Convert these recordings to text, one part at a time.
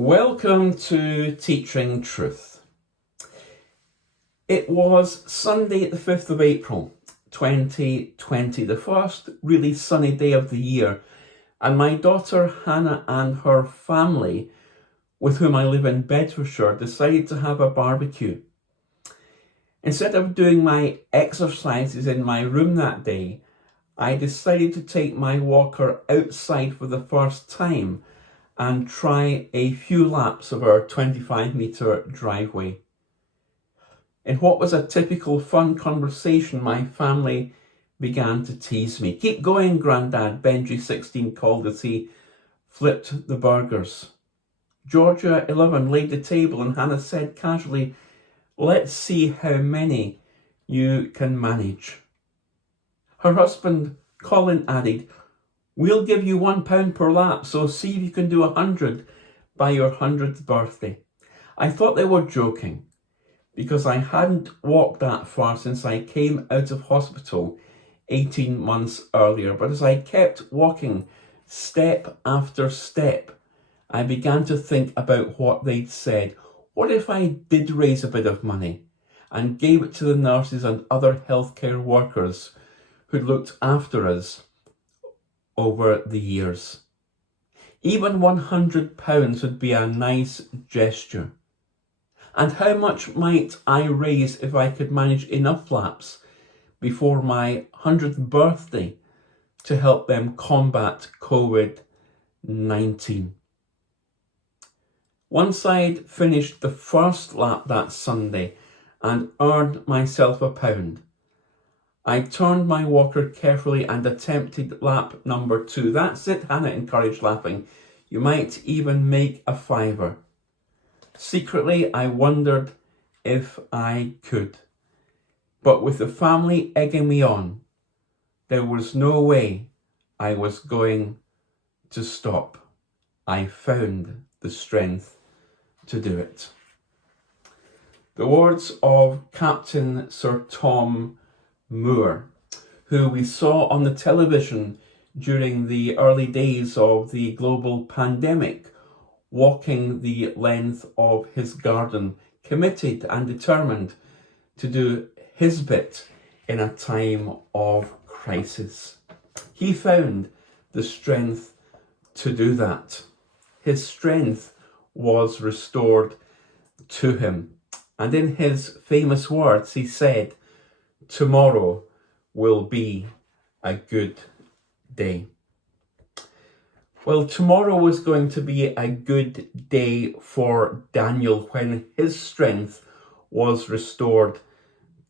Welcome to Teaching Truth. It was Sunday the 5th of April 2020, the first really sunny day of the year, and my daughter Hannah and her family, with whom I live in Bedfordshire, decided to have a barbecue. Instead of doing my exercises in my room that day, I decided to take my walker outside for the first time and try a few laps of our 25-metre driveway. In what was a typical fun conversation, my family began to tease me. "Keep going, Grandad," Benji, 16, called as he flipped the burgers. Georgia, 11, laid the table and Hannah said casually, "Let's see how many you can manage." Her husband, Colin, added, "We'll give you £1 per lap, so see if you can do 100 by your 100th birthday." I thought they were joking because I hadn't walked that far since I came out of hospital 18 months earlier. But as I kept walking step after step, I began to think about what they'd said. What if I did raise a bit of money and gave it to the nurses and other healthcare workers who looked after us over the years? Even £100 would be a nice gesture. And how much might I raise if I could manage enough laps before my 100th birthday to help them combat COVID-19? Once I'd finished the first lap that Sunday and earned myself £1, I turned my walker carefully and attempted lap number 2. "That's it," Hannah encouraged, laughing. "You might even make a £5." Secretly, I wondered if I could. But with the family egging me on, there was no way I was going to stop. I found the strength to do it. The words of Captain Sir Tom Moore, who we saw on the television during the early days of the global pandemic, walking the length of his garden, committed and determined to do his bit in a time of crisis. He found the strength to do that. His strength was restored to him. And in his famous words, he said, "Tomorrow will be a good day." Well, tomorrow was going to be a good day for Daniel when his strength was restored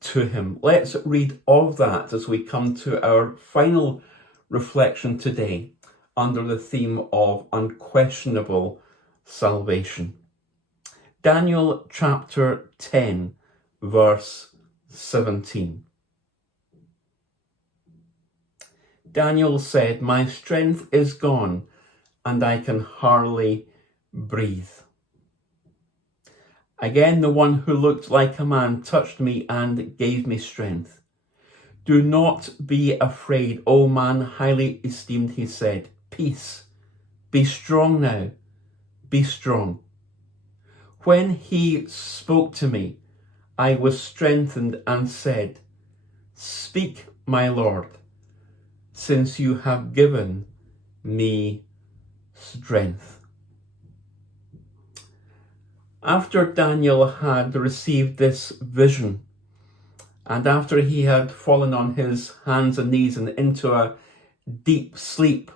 to him. Let's read of that as we come to our final reflection today under the theme of unquestionable salvation. Daniel chapter 10, verse 17. Daniel said, "My strength is gone and I can hardly breathe." Again, the one who looked like a man touched me and gave me strength. "Do not be afraid, O man highly esteemed," he said. "Peace. Be strong now. Be strong." When he spoke to me, I was strengthened and said, "Speak, my Lord, since you have given me strength." After Daniel had received this vision, and after he had fallen on his hands and knees and into a deep sleep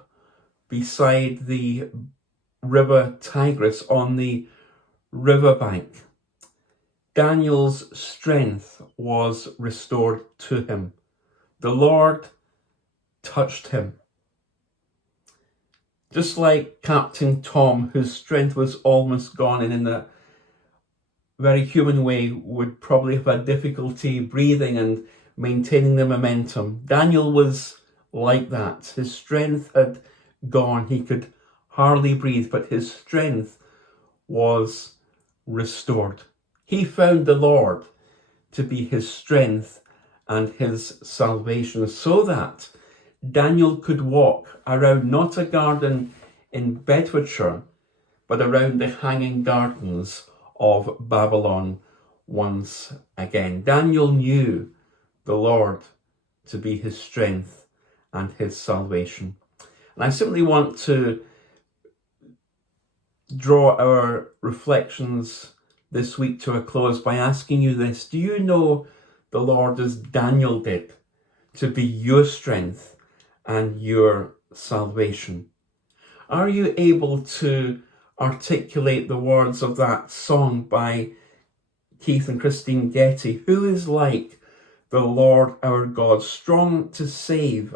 beside the river Tigris on the Riverbank, Daniel's strength was restored to him. The Lord touched him. Just like Captain Tom, whose strength was almost gone and in a very human way would probably have had difficulty breathing and maintaining the momentum, Daniel was like that. His strength had gone. He could hardly breathe, but his strength was restored. He found the Lord to be his strength and his salvation, so that Daniel could walk around not a garden in Bedfordshire, but around the hanging gardens of Babylon once again. Daniel knew the Lord to be his strength and his salvation. And I simply want to draw our reflections this week to a close by asking you this. Do you know the Lord as Daniel did to be your strength and your salvation? Are you able to articulate the words of that song by Keith and Christine Getty? Who is like the Lord our God, strong to save,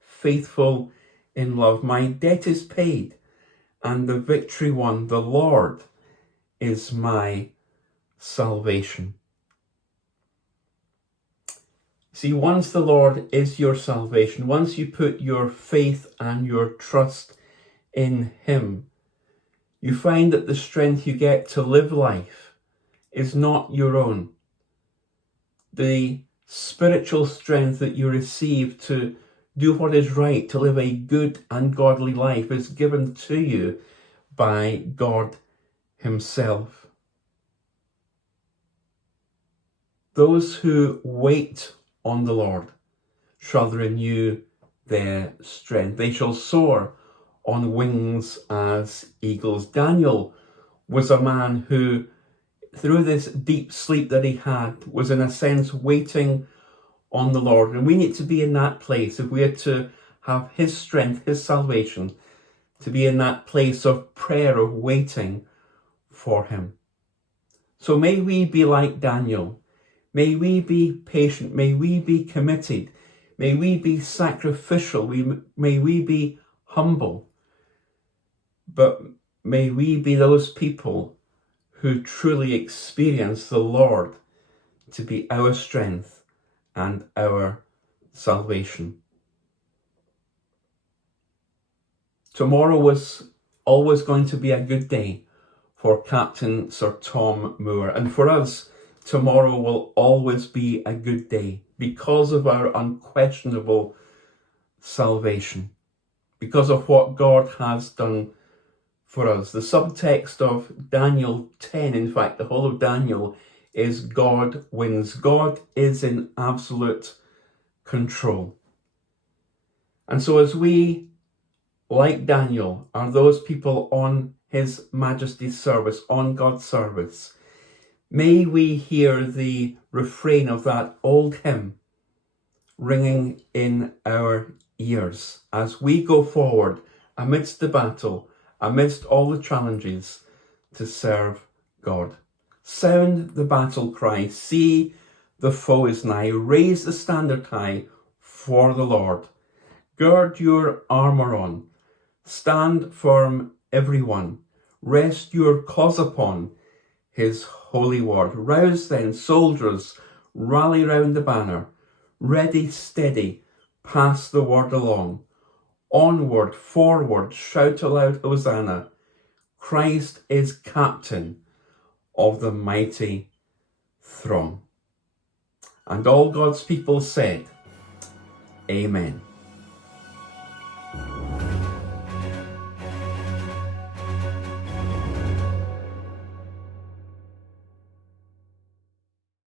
faithful in love? My debt is paid and the victory won. The Lord is my salvation. See, once the Lord is your salvation, once you put your faith and your trust in him, you find that the strength you get to live life is not your own. The spiritual strength that you receive to do what is right, to live a good and godly life, is given to you by God himself. Those who wait on the Lord shall renew their strength. They shall soar on wings as eagles. Daniel was a man who, through this deep sleep that he had, was in a sense waiting on the Lord. And we need to be in that place if we are to have his strength, his salvation, to be in that place of prayer, of waiting for him. So may we be like Daniel. May we be patient. May we be committed. May we be sacrificial. May we be humble. But may we be those people who truly experience the Lord to be our strength and our salvation. Tomorrow was always going to be a good day for Captain Sir Tom Moore. And for us, tomorrow will always be a good day because of our unquestionable salvation, because of what God has done for us. The subtext of Daniel 10, in fact, the whole of Daniel, is God wins. God is in absolute control. And so as we, like Daniel, are those people on his Majesty's service, on God's service, may we hear the refrain of that old hymn ringing in our ears as we go forward amidst the battle, amidst all the challenges, to serve God. Sound the battle cry, see the foe is nigh, raise the standard high for the Lord. Gird your armour on, stand firm everyone, rest your cause upon his holy word. Rouse then, soldiers, rally round the banner, ready, steady, pass the word along. Onward, forward, shout aloud, Hosanna. Christ is captain of the mighty throng. And all God's people said, Amen.